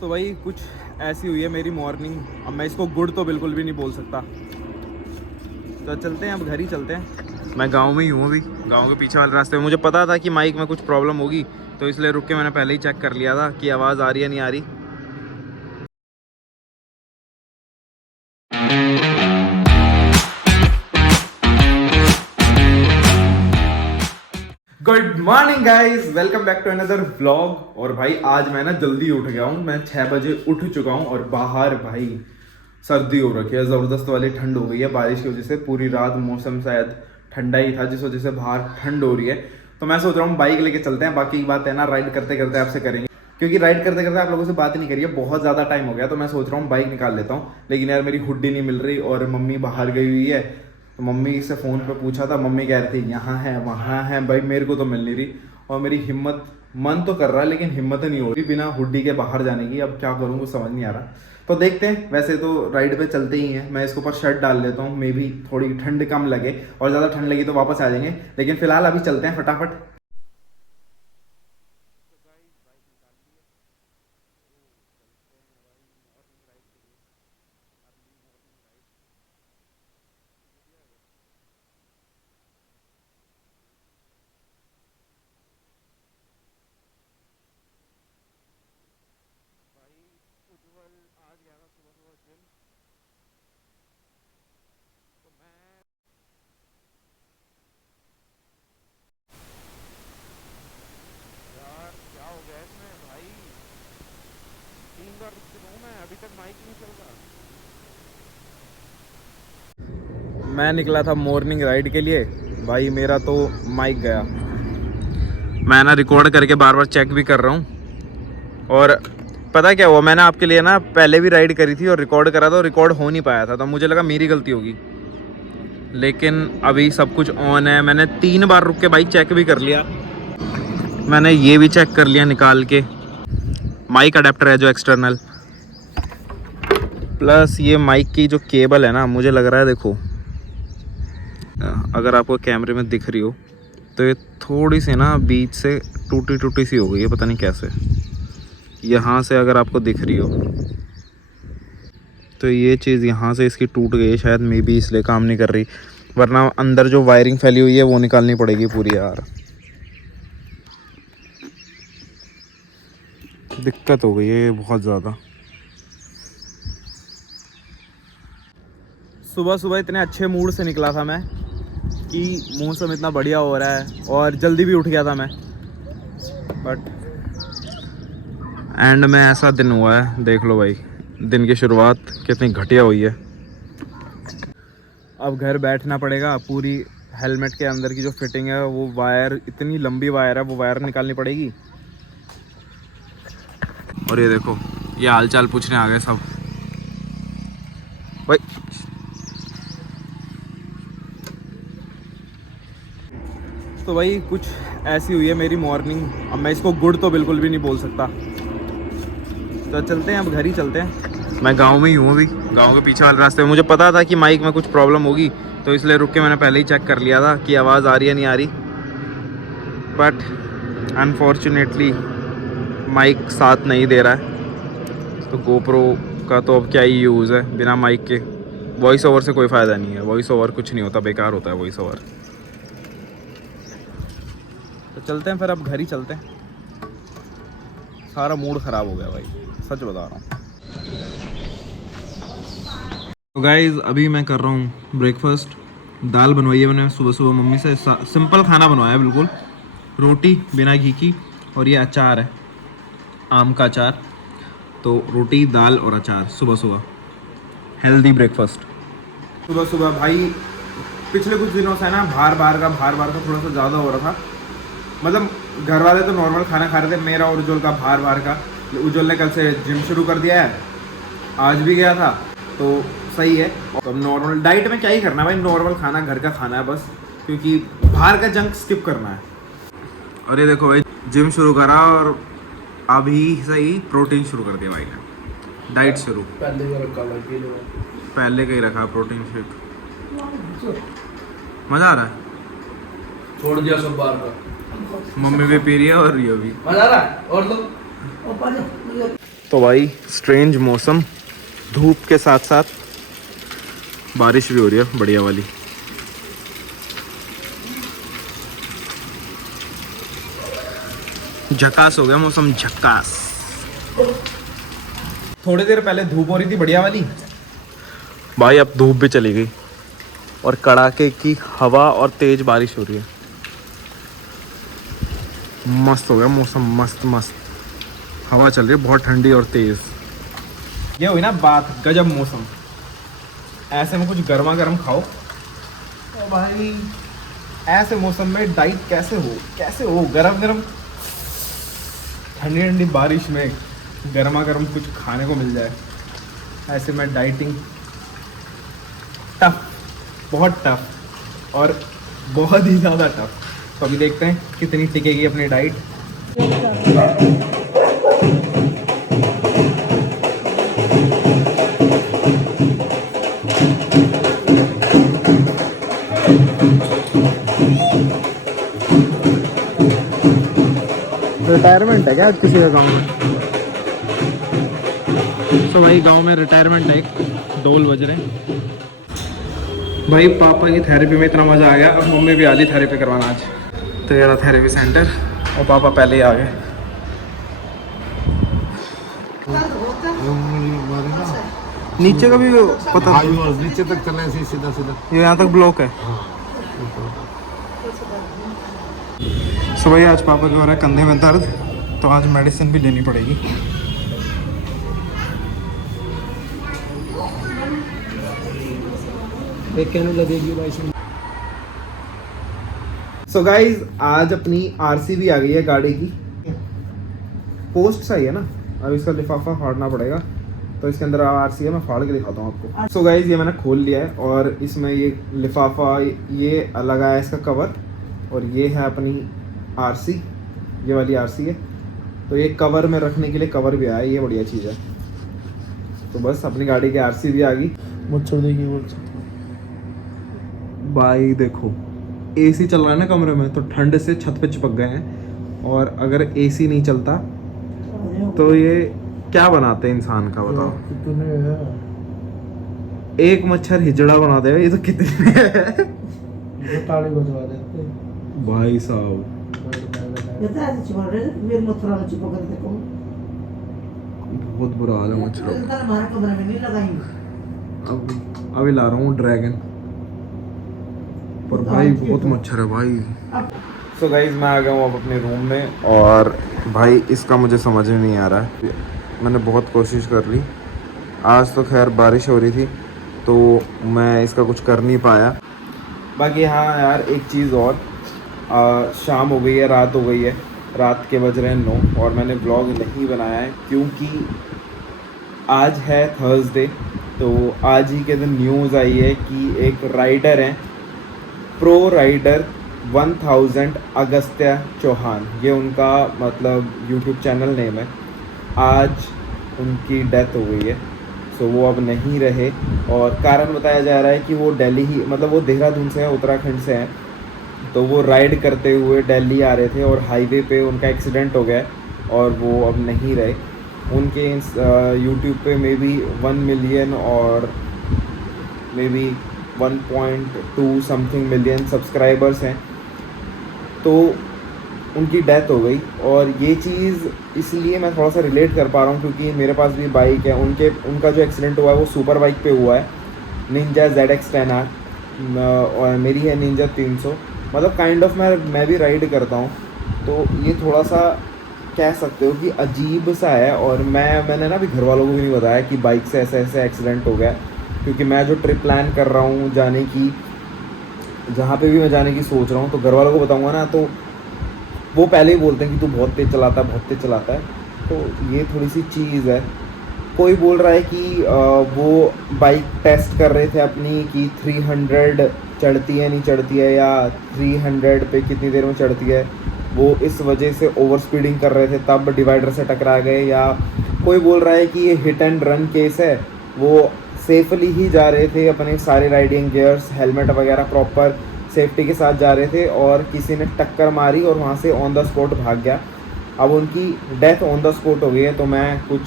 तो भाई कुछ ऐसी हुई है मेरी मॉर्निंग। अब मैं इसको गुड तो बिल्कुल भी नहीं बोल सकता। तो चलते हैं, अब घर ही चलते हैं। मैं गांव में ही हूँ अभी, गांव के पीछे वाले रास्ते में। मुझे पता था कि माइक में कुछ प्रॉब्लम होगी, तो इसलिए रुक के मैंने पहले ही चेक कर लिया था कि आवाज़ आ रही है नहीं आ रही। Good morning guys, welcome back to another vlog. और भाई आज मैं ना जल्दी उठ गया हूँ। मैं 6 बजे उठ चुका हूँ और बाहर भाई सर्दी हो रखी है, ज़बरदस्त वाली ठंड हो गई है बारिश की वजह से। पूरी रात मौसम शायद ठंडा ही था, जिस वजह से बाहर ठंड हो रही है। तो मैं सोच रहा हूँ बाइक लेके चलते हैं। बाकी की बात है ना राइड करते करते आपसे करेंगे, क्योंकि राइड करते करते आप लोगों से बात ही नहीं करी है, बहुत ज़्यादा टाइम हो गया। तो मैं सोच रहा हूँ बाइक निकाल लेता हूँ। लेकिन यार मेरी हुड्डी नहीं मिल रही और मम्मी बाहर गई हुई है। तो मम्मी से फ़ोन पे पूछा था, मम्मी कह रही थी यहाँ है वहाँ है। भाई मेरे को तो मिल नहीं रही और मेरी हिम्मत, मन तो कर रहा है लेकिन हिम्मत नहीं हो रही बिना हुड्डी के बाहर जाने की। अब क्या करूँ कुछ समझ नहीं आ रहा। तो देखते हैं, वैसे तो राइड पे चलते ही हैं। मैं इसके ऊपर शर्ट डाल लेता हूँ, मे भी थोड़ी ठंड कम लगे, और ज़्यादा ठंड लगी तो वापस आ जाएंगे। लेकिन फिलहाल अभी चलते हैं फटाफट। मैं निकला था मॉर्निंग राइड के लिए, भाई मेरा तो माइक गया। मैं ना रिकॉर्ड करके बार बार चेक भी कर रहा हूँ। और पता क्या हुआ, मैंने आपके लिए ना पहले भी राइड करी थी और रिकॉर्ड करा था, और रिकॉर्ड हो नहीं पाया था। तो मुझे लगा मेरी गलती होगी, लेकिन अभी सब कुछ ऑन है। मैंने 3 बार रुक के बाइक चेक भी कर लिया। मैंने ये भी चेक कर लिया निकाल के, माइक अडेप्टर है जो एक्सटर्नल, प्लस ये माइक की जो केबल है ना, मुझे लग रहा है देखो, अगर आपको कैमरे में दिख रही हो तो ये थोड़ी सी ना बीच से टूटी टूटी सी हो गई है, पता नहीं कैसे। यहाँ से अगर आपको दिख रही हो तो ये चीज़ यहाँ से इसकी टूट गई है शायद, मे बी इसलिए काम नहीं कर रही। वरना अंदर जो वायरिंग फैली हुई है वो निकालनी पड़ेगी पूरी यार। दिक्कत हो गई है बहुत ज़्यादा। सुबह सुबह इतने अच्छे मूड से निकला था मैं कि मौसम इतना बढ़िया हो रहा है, और जल्दी भी उठ गया था मैं। बट एंड में ऐसा दिन हुआ है, देख लो भाई, दिन की शुरुआत कितनी घटिया हुई है। अब घर बैठना पड़ेगा। पूरी हेलमेट के अंदर की जो फिटिंग है, वो वायर, इतनी लंबी वायर है, वो वायर निकालनी पड़ेगी। और ये देखो, ये हाल चाल पूछने आ गए सब भाई। तो भाई कुछ ऐसी हुई है मेरी मॉर्निंग। अब मैं इसको गुड तो बिल्कुल भी नहीं बोल सकता। तो चलते हैं, अब घर ही चलते हैं। मैं गांव में ही हूँ अभी, गांव के पीछे वाले रास्ते में। मुझे पता था कि माइक में कुछ प्रॉब्लम होगी, तो इसलिए रुक के मैंने पहले ही चेक कर लिया था कि आवाज़ आ रही है नहीं आ रही। बट अनफॉर्चुनेटली माइक साथ नहीं दे रहा है। तो गोप्रो का तो अब क्या ही यूज़ है बिना माइक के। वॉइस ओवर से कोई फ़ायदा नहीं है, वॉइस ओवर कुछ नहीं होता, बेकार होता है वॉइस ओवर। तो चलते हैं फिर, अब घर ही चलते हैं। सारा मूड ख़राब हो गया भाई, सच बता रहा हूँ। तो गाइज़ अभी मैं कर रहा हूँ ब्रेकफास्ट। दाल बनवाई है मैंने सुबह सुबह मम्मी से। सिंपल खाना बनवाया है बिल्कुल, रोटी बिना घी की, और ये अचार है, आम का अचार। तो रोटी दाल और अचार सुबह सुबह, हेल्दी ब्रेकफास्ट सुबह सुबह। भाई पिछले कुछ दिनों से ना भार बार का थोड़ा सा ज़्यादा हो रहा था। मतलब घर वाले तो नॉर्मल खाना खा रहे थे, मेरा और उज्ज्वल का भार का। उज्ज्वल ने कल से जिम शुरू कर दिया है, आज भी गया था, तो सही है। तो नॉर्मल डाइट में क्या ही करना है भाई, नॉर्मल खाना, घर का खाना है बस, क्योंकि बाहर का जंक स्किप करना है। और ये देखो भाई, जिम शुरू करा और अभी से ही प्रोटीन शुरू कर दिया भाई ने। डाइट शुरू पहले का ही रखा प्रोटीन शेक। मज़ा आ रहा है, छोड़ दिया सब बाहर का। मम्मी भी पी रही है और रियो भी। मजा आ रहा है, और लो। तो भाई स्ट्रेंज मौसम, धूप के साथ साथ बारिश भी हो रही है बढ़िया वाली। झकास हो गया मौसम, झकास। थोड़ी देर पहले धूप हो रही थी बढ़िया वाली भाई, अब धूप भी चली गई और कड़ाके की हवा और तेज बारिश हो रही है। मस्त हो गया मौसम, मस्त मस्त हवा चल रही है बहुत ठंडी और तेज। ये हुई ना बात, गजब मौसम। ऐसे में कुछ गर्मा गर्म खाओ तो भाई, ऐसे मौसम में डाइट कैसे हो गरम गरम ठंडी ठंडी बारिश में गर्मा गर्म कुछ खाने को मिल जाए। ऐसे में डाइटिंग टफ, बहुत टफ और बहुत ही ज़्यादा टफ। तो अभी देखते हैं कितनी टिकेगी अपनी डाइट। रिटायरमेंट है क्या आज किसी का गांव में? तो भाई गांव में रिटायरमेंट है, एक ढोल बज रहे हैं। भाई पापा की थेरेपी में इतना मज़ा आ गया, अब मम्मी भी आ गई थेरेपी करवाना आज। तो ये रहा थेरेपी सेंटर और पापा पहले ही आ गए। नीचे का भी पता, नीचे तक चलना है सीधा सीधा, ये यहाँ तक ब्लॉक है। सो भाई आज पापा के हो रहा है कंधे में दर्द, तो आज मेडिसिन भी लेनी पड़ेगी। लगेगी भाई। सो गाइज आज अपनी आरसी भी आ गई है गाड़ी की। पोस्ट सही है ना, अब इसका लिफाफा फाड़ना पड़ेगा। तो इसके अंदर आरसी है, मैं फाड़ के दिखाता हूँ आपको। सो गाइज ये मैंने खोल लिया है और इसमें ये लिफाफा, ये लगा है इसका कवर, और ये है अपनी आरसी, ये वाली आरसी है। तो ये कवर में रखने के लिए कवर भी आया है, ये बढ़िया चीज़ है। तो बस अपनी गाड़ी की आरसी भी आ गई। मच्छर देखिए भाई देखो एसी चल रहा है ना कमरे में, तो ठंड से छत पे चिपक गए हैं। और अगर एसी नहीं चलता तो ये क्या बनाते हैं इंसान का, बताओ। कितने है? एक मच्छर हिजड़ा बना देगा, ये तो कितने है। ताली बजवा देते भाई साहब बहुत बुरा हाल है मच्छरों का। अभी ला रहा हूँ ड्रैगन, पर भाई बहुत मच्छर है भाई। सो गाइज मैं आ गया हूँ अब अपने रूम में, और भाई इसका मुझे समझ में नहीं आ रहा है। मैंने बहुत कोशिश कर ली, आज तो खैर बारिश हो रही थी तो मैं इसका कुछ कर नहीं पाया। बाकी हाँ यार एक चीज़ और, शाम हो गई है, रात हो गई है, रात के बज रहे हैं 9 और मैंने व्लॉग नहीं बनाया है क्योंकि आज है थर्सडे। तो आज ही के दिन न्यूज़ आई है कि एक राइडर हैं, प्रो राइडर 1000 अगस्त्य चौहान, ये उनका मतलब यूट्यूब चैनल नेम है। आज उनकी डेथ हो गई है। सो वो अब नहीं रहे, और कारण बताया जा रहा है कि वो दिल्ली ही, मतलब वो देहरादून से हैं, उत्तराखंड से हैं। तो वो राइड करते हुए दिल्ली आ रहे थे और हाईवे पे उनका एक्सीडेंट हो गया और वो अब नहीं रहे। उनके यूट्यूब पे मे बी 1 मिलियन और may be 1.2 something million subscribers हैं। तो उनकी डेथ हो गई, और ये चीज़ इसलिए मैं थोड़ा सा रिलेट कर पा रहा हूँ क्योंकि मेरे पास भी बाइक है। उनका जो एक्सीडेंट हुआ है वो सुपर बाइक पे हुआ है, निंजा ZX10R, और मेरी है निंजा 300। मतलब काइंड ऑफ मैं भी राइड करता हूँ, तो ये थोड़ा सा कह सकते हो कि अजीब सा है। और मैंने ना अभी घर वालों को भी नहीं बताया कि बाइक से ऐसे ऐसे एक्सीडेंट हो गया, क्योंकि मैं जो ट्रिप प्लान कर रहा हूँ जाने की, जहाँ पे भी मैं जाने की सोच रहा हूँ, तो घर वालों को बताऊँगा ना तो वो पहले ही बोलते हैं कि तू बहुत तेज़ चलाता है, बहुत तेज़ चलाता है। तो ये थोड़ी सी चीज़ है। कोई बोल रहा है कि वो बाइक टेस्ट कर रहे थे अपनी कि 300 चढ़ती है नहीं चढ़ती है, या 300 पे कितनी देर में चढ़ती है। वो इस वजह से ओवर स्पीडिंग कर रहे थे तब डिवाइडर से टकरा गए, या कोई बोल रहा है कि ये हिट एंड रन केस है। वो सेफली ही जा रहे थे, अपने सारे राइडिंग गियर्स, हेलमेट वगैरह प्रॉपर सेफ्टी के साथ जा रहे थे, और किसी ने टक्कर मारी और वहाँ से ऑन द स्पॉट भाग गया। अब उनकी डेथ ऑन द स्पॉट हो गई है, तो मैं कुछ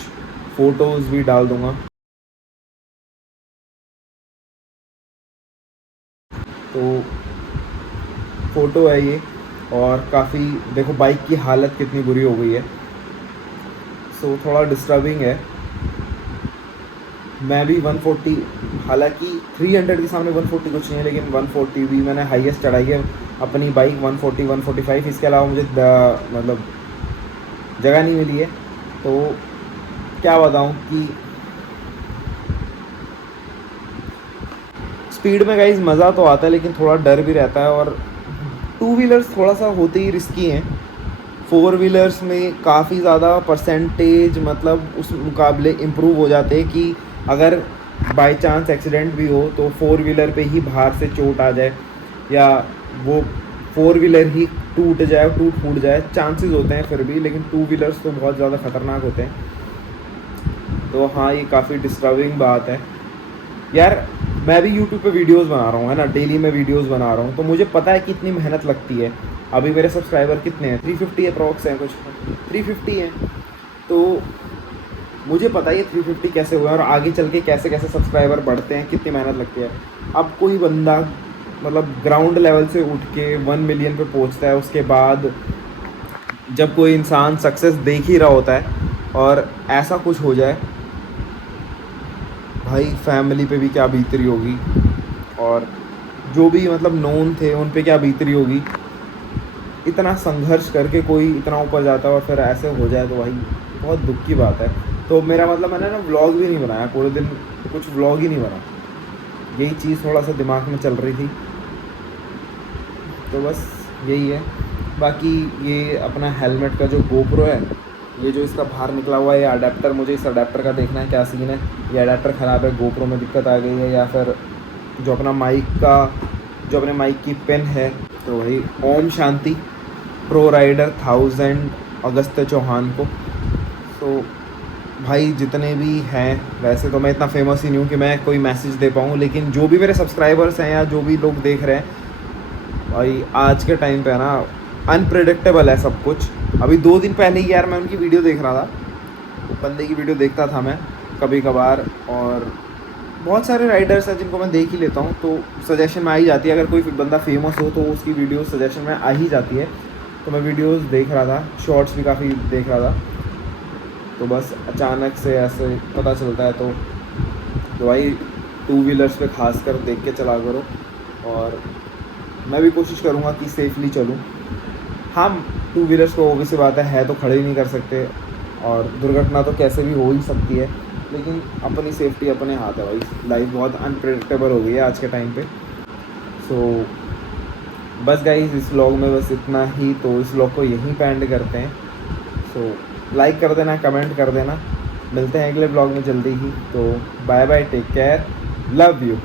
फ़ोटोज़ भी डाल दूँगा। तो फ़ोटो है ये, और काफ़ी देखो बाइक की हालत कितनी बुरी हो गई है। सो थोड़ा डिस्टर्बिंग है। मैं भी 140, हालांकि 300 के सामने 140 कुछ नहीं है, लेकिन 140 भी मैंने हाईएस्ट चढ़ाई है अपनी बाइक 140 145। इसके अलावा मुझे मतलब जगह नहीं मिली है। तो क्या बताऊं कि स्पीड में गाइस मज़ा तो आता है, लेकिन थोड़ा डर भी रहता है। और टू व्हीलर्स थोड़ा सा होते ही रिस्की हैं। फोर व्हीलर्स में काफ़ी ज़्यादा परसेंटेज मतलब उस मुकाबले इम्प्रूव हो जाते हैं कि अगर बाय चांस एक्सीडेंट भी हो तो फोर व्हीलर पे ही बाहर से चोट आ जाए, या वो फोर व्हीलर ही टूट जाए, फूट जाए, चांसेस होते हैं फिर भी। लेकिन टू व्हीलर्स तो बहुत ज़्यादा ख़तरनाक होते हैं। तो हाँ, ये काफ़ी डिस्टर्बिंग बात है यार। मैं भी यूट्यूब पे वीडियोस बना रहा हूँ, है ना, डेली मैं वीडियोस बना रहा हूँ, तो मुझे पता है कि इतनी मेहनत लगती है। अभी मेरे सब्सक्राइबर कितने हैं, 350 अप्रॉक्स हैं, कुछ 350 हैं। तो मुझे पता है ये 350 कैसे हुए और आगे चल के कैसे कैसे सब्सक्राइबर बढ़ते हैं, कितनी मेहनत लगती है। अब कोई बंदा मतलब ग्राउंड लेवल से उठ के 1 मिलियन पे पहुंचता है, उसके बाद जब कोई इंसान सक्सेस देख ही रहा होता है और ऐसा कुछ हो जाए, भाई फैमिली पे भी क्या बीत रही होगी, और जो भी मतलब नोन थे उन पे क्या बीत रही होगी। इतना संघर्ष करके कोई इतना ऊपर जाता है और फिर ऐसे हो जाए तो भाई बहुत दुख की बात है। तो मेरा मतलब मैंने ना व्लॉग भी नहीं बनाया पूरे दिन, कुछ व्लॉग ही नहीं बना। यही चीज़ थोड़ा सा दिमाग में चल रही थी, तो बस यही है। बाकी ये अपना हेलमेट का जो गोप्रो है, ये जो इसका बाहर निकला हुआ है ये अडेप्टर, मुझे इस अडेप्टर का देखना है क्या सीन है। ये अडेप्टर ख़राब है, गोप्रो में दिक्कत आ गई है, या फिर जो अपना माइक का जो अपने माइक की पिन है। तो वही ओम शांति प्रो राइडर 1000 अगस्त चौहान को। तो भाई जितने भी हैं, वैसे तो मैं इतना फेमस ही नहीं हूँ कि मैं कोई मैसेज दे पाऊँ, लेकिन जो भी मेरे सब्सक्राइबर्स हैं या जो भी लोग देख रहे हैं, भाई आज के टाइम पे है ना अनप्रेडिक्टेबल है सब कुछ। अभी 2 दिन पहले ही यार मैं उनकी वीडियो देख रहा था, बंदे की वीडियो देखता था मैं कभी कभार, और बहुत सारे राइडर्स हैं जिनको मैं देख ही लेता हूँ, तो सजेशन में आ ही जाती है। अगर कोई बंदा फेमस हो तो उसकी वीडियो सजेशन में आ ही जाती है। तो मैं वीडियोस देख रहा था, शॉर्ट्स भी काफ़ी देख रहा था, तो बस अचानक से ऐसे पता चलता है। तो भाई टू व्हीलर्स पे खास कर देख के चला करो, और मैं भी कोशिश करूँगा कि सेफली चलूँ। हाँ, टू व्हीलर्स को ऑब्वियस बात है तो खड़े ही नहीं कर सकते, और दुर्घटना तो कैसे भी हो ही सकती है, लेकिन अपनी सेफ्टी अपने हाथ है भाई। लाइफ बहुत अनप्रेडिक्टेबल हो गई है आज के टाइम पे। सो बस गाइस, इस व्लॉग में बस इतना ही। तो इस व्लॉग को यहीं पे एंड करते हैं। सो लाइक कर देना, कमेंट कर देना। मिलते हैं अगले व्लॉग में जल्दी ही। तो bye bye, take care, love you.